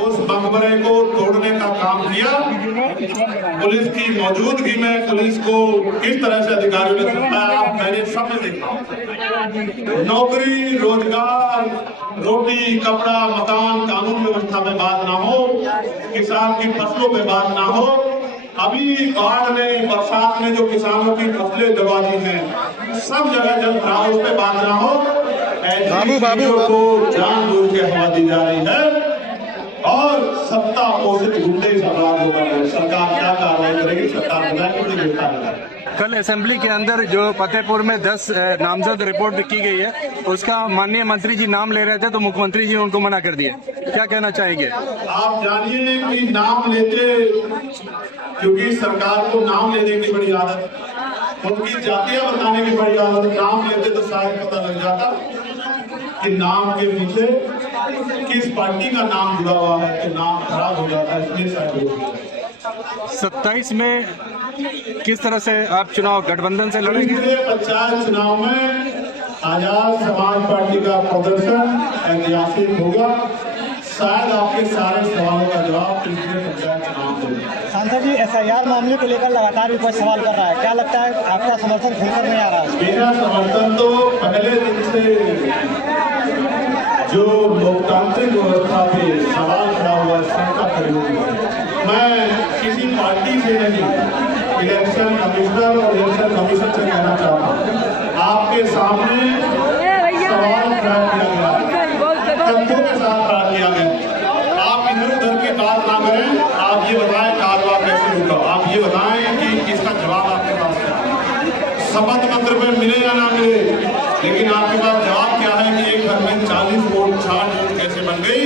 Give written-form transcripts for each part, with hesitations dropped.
उस मकबरे को तोड़ने का काम किया। पुलिस की मौजूदगी में पुलिस को किस तरह से अधिकारियों ने सताया, मैंने सब में देखा। नौकरी, रोजगार, रोटी, कपड़ा, मकान, कानून व्यवस्था में बात ना हो, किसान की फसलों पे बात ना हो। अभी बाढ़ ने, बरसात ने जो किसानों की फसलें दबा दी हैं, सब जगह जल भराव, उस पे बात ना हो। ऐसी चीजों को जानबूझ के हवा दी जा रही है और सत्ता पोषित गुंडे अपराध हो रहे हैं। सरकार क्या कार्रवाई करेगी? सरकार बताएगी। कल असेंबली के अंदर जो फतेहपुर में 10 नामजद रिपोर्ट की गई है, उसका माननीय मंत्री जी नाम ले रहे थे तो मुख्यमंत्री जी ने उनको मना कर दिया। क्या कहना चाहेंगे? आप जानिए कि नाम लेते, क्योंकि सरकार को नाम लेने की बड़ी आदत, उनकी जातियां बताने की बड़ी आदत। नाम लेते तो शायद पता लग जाता कि नाम के पीछे किस पार्टी का नाम जुड़ा हुआ है, तो नाम खराब हो जाता है, इसलिए शायद 27 में किस तरह से आप चुनाव गठबंधन से लड़ेंगे? पंचायत चुनाव में आजाद समाज पार्टी का प्रदर्शन ऐतिहासिक होगा। शायद आपके सारे सवालों का जवाब पंचायत चुनाव देगा। सांसद जी, SIR मामले को लेकर लगातार विपक्ष सवाल कर रहा है, क्या लगता है आपका समर्थन खुलकर नहीं आ रहा है? मेरा समर्थन तो पहले दिन से जो लोकतांत्रिक व्यवस्था पे सवाल खड़ा हुआ, शंका खड़ी हुई, मैं किसी पार्टी से नहीं, इलेक्शन कमिश्नर और इलेक्शन कमीशन से कहना चाहता हूँ, आपके सामने सवाल खड़ा किया गया, तथ्यों के साथ खड़ा किया गया। आप इधर उधर की बात ना करें, आप ये बताएं कारवा कैसे रुका, आप ये बताएं कि इसका जवाब आपके पास है। शपथ पत्र में मिले या ना मिले, लेकिन आपके पास जवाब क्या है कि एक घर में 40 वोट 60 वोट कैसे बन गई,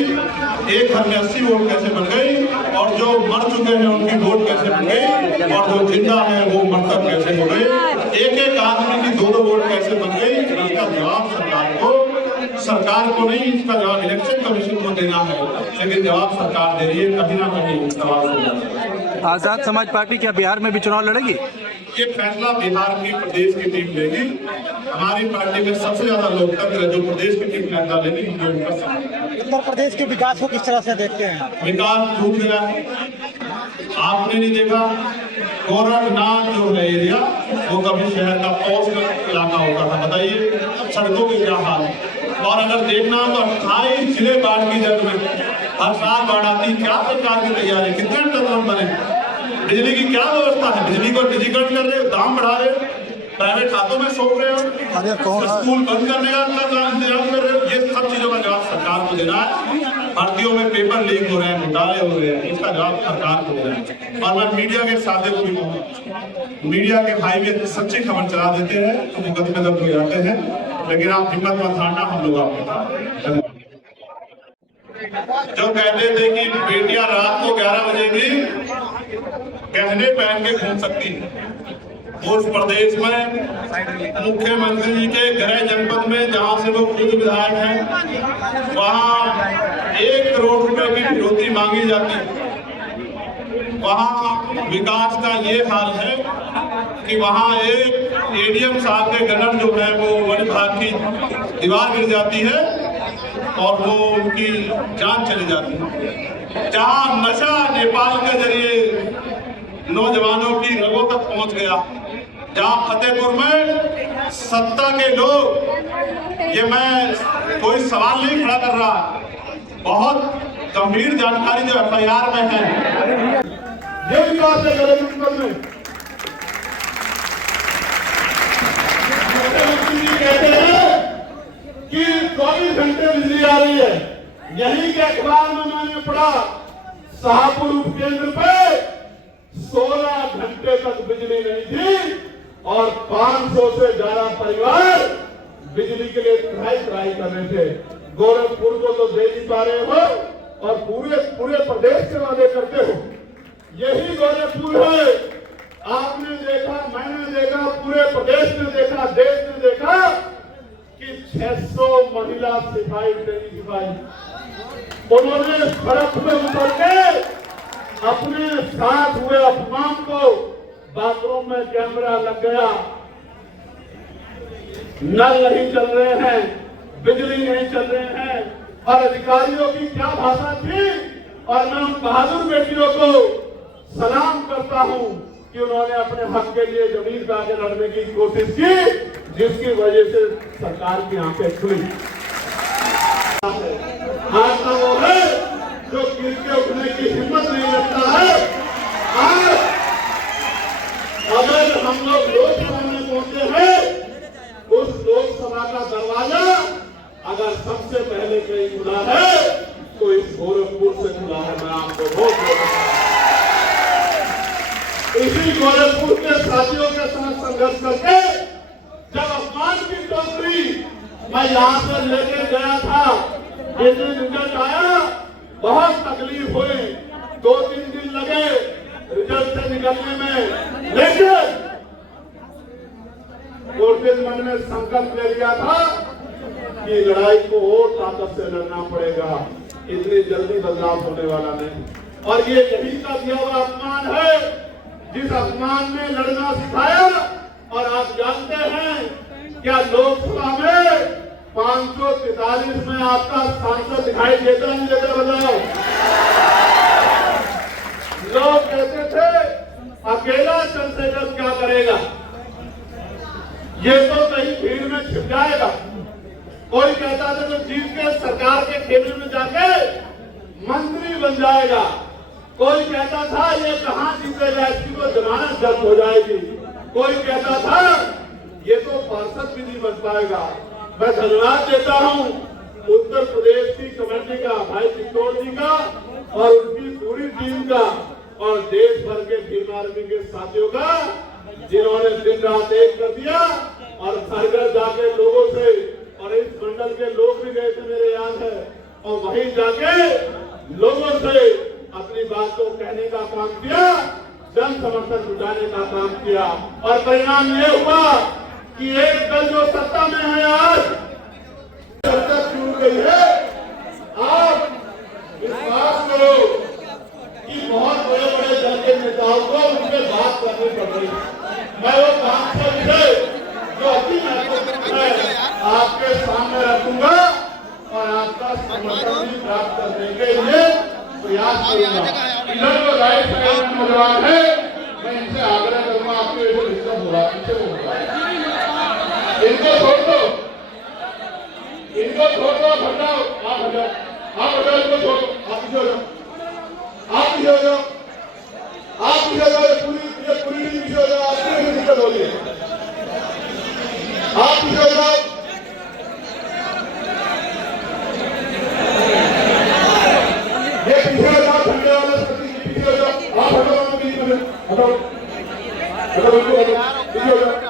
एक घर में 80 वोट कैसे बन गई, और जो मर चुके हैं उनकी वोट कैसे बन गई, और जो जिंदा है वो मरतब कैसे हो गए, एक एक आदमी की 2-2 वोट कैसे बन गई। इसका जवाब सरकार को नहीं, इसका जवाब इलेक्शन कमीशन को देना है, लेकिन जवाब सरकार दे रही है, कहीं ना कहीं सवाल हो जाता है। आजाद समाज पार्टी क्या बिहार में भी चुनाव लड़ेगी? ये फैसला बिहार की प्रदेश की टीम लेगी। हमारी पार्टी में सबसे ज्यादा लोकतंत्र है, जो प्रदेश की टीम फैसला लेगी, जो कर सकते। उत्तर प्रदेश के विकास को किस तरह से देखते हैं? विकास छूट गया, आपने नहीं देखा। गोरखनाथ जो है एरिया, वो कभी शहर का पौष इलाका होता था, बताइए अब सड़कों के क्या हाल। और अगर देखना तो 28 जिले बाढ़ की जंग में, हर साल बाढ़ आती, क्या सरकार की तैयारी, कितने टन बने, बिजली की क्या व्यवस्था है, बिजली को डिजिटल कर रहे हो, दाम बढ़ा रहे हो, प्राइवेट खातों में सौंप रहे हो, स्कूल बंद करने का इंतजाम कर रहे हो। ये सब चीजों का जवाब सरकार को देना है। भर्तियों में पेपर लीक हो रहे हैं, घोटाले हो रहे हैं, इसका जवाब सरकार को देना है। और मैं मीडिया के साथी को भी कहूँगा, मीडिया के भाई भी सच्ची खबर चला देते हैं तो मुकदमे दर्ज हो जाते हैं, लेकिन आप हिम्मत मत हारना, हम लोग आपके साथ। जो कहते थे कि बेटियां रात को 11 बजे भी गहने पहन के घूम सकती है, उस प्रदेश में मुख्यमंत्री जी के गृह जनपद में, जहां से वो खुद विधायक हैं, वहां 1 करोड़ रुपए की फिरौती मांगी जाती है। वहां विकास का ये हाल है कि वहां एक ADM साहब के गनर जो है वो वन विभाग की दीवार गिर जाती है और वो उनकी जान चली जाती है। जहां नशा नेपाल के जरिए नौजवानों की रगों तक पहुंच गया, जहां फतेहपुर में सत्ता के लोग, ये मैं कोई सवाल नहीं खड़ा कर रहा, बहुत गंभीर जानकारी जो FIR में है, ये विकास है गरीब में। कहते हैं कि 24 घंटे बिजली आ रही है, यही के अखबार में मैंने पढ़ा, शाहपुर उपकेंद्र पे 16 घंटे तक बिजली नहीं थी और 500 से ज्यादा परिवार बिजली के लिए त्राही कर रहे थे। गोरखपुर को तो दे नहीं पा रहे हो और पूरे प्रदेश के वादे करते हो। यही गोरखपुर है, आपने देखा, मैंने देखा, पूरे प्रदेश ने देखा, देश ने देखा कि 600 महिला सिपाही, उन्होंने सड़क में उतर के अपने साथ हुए अपमान को, बाथरूम में कैमरा लग गया, नल नहीं चल रहे हैं, बिजली नहीं चल रहे हैं, और अधिकारियों की क्या भाषा थी और मैं उन बहादुर बेटियों को सलाम करता हूं कि उन्होंने अपने हक के लिए जमीन पे आके लड़ने की कोशिश की, जिसकी वजह से सरकार की आंखें खुली। आज वो है जो गिर के उठने की हिम्मत नहीं रखता है। आज अगर हम लोग लोकसभा में पहुंचे हैं, उस लोकसभा का दरवाजा अगर सबसे पहले कहीं खुला है तो इस गोरखपुर से खुला है। मैं आपको बहुत इसी गोरखपुर के साथियों के साथ संघर्ष करके जब अपमान की टोकरी मैं यहाँ से लेके गया था, जिस दिन रिजल्ट आया बहुत तकलीफ हुई, 2-3 दिन लगे रिजल्ट से निकलने में, लेकिन कोर्टेज मन में संकल्प ले लिया था कि लड़ाई को और ताकत से लड़ना पड़ेगा, इतनी जल्दी बदलाव होने वाला नहीं। और ये यही का दिया हुआ अपमान है, जिस अपमान में लड़ना सिखाया। और आप जानते हैं क्या लोकसभा में 543 में आपका सांसद दिखाई देता नहीं देता? बताओ। लोग कहते थे अकेला चंद्रशेखर क्या करेगा, ये तो कहीं भीड़ में छिप जाएगा। कोई कहता था तो जीत के सरकार के खेमे में जाके मंत्री बन जाएगा। कोई कहता था ये कहां जीतेगा, इसकी तो जमानत जब्त हो जाएगी। कोई कहता था ये तो पार्षद भी नहीं बन पाएगा। मैं धन्यवाद देता हूं उत्तर प्रदेश की कमेटी का, भाई चित्तौड़ जी का और उनकी पूरी टीम का, और देश भर के भीम आर्मी के साथियों का, जिन्होंने दिन रात एक कर दिया और घर घर जाके लोगों से, और इस मंडल के लोग भी गए थे मेरे याद है, और वहीं जाके लोगों से अपनी बात को कहने का काम किया, जन समर्थन जुटाने का काम किया। और परिणाम ये हुआ कि एक दल जो सत्ता में है आज, सत्ता छूट गई है। आप विश्वास करो कि बहुत बड़े बड़े दल के नेताओं को उनके बात करनी पड़ रही है। मैं वो 500 विषय जो अति महत्वपूर्ण है आपके सामने रखूंगा और आपका समर्थन भी प्राप्त करने के लिए प्रयास करूंगा। इधर जो राइट साइड में नौजवान है, मैं इनसे आग्रह करूंगा, आपके जो डिस्टर्ब हो रहा है पीछे होगा, इनको छोड़ दो, इनको छोड़ दो, हटाओ, आप हटाओ, आप हटाओ, इनको छोड़ दो, आप पीछे हो जाओ, आप पीछे हो जाओ, आप पीछे हो जाओ, ये पूरी टीम पीछे हो जाओ, आपकी भी दिक्कत हो रही है, आप पीछे हो जाओ। ये पीछे हो जाओ, झंडे वाले पीछे हो जाओ, आप हटाओ, हटाओ, हटाओ, हटाओ, पीछे हो जाओ।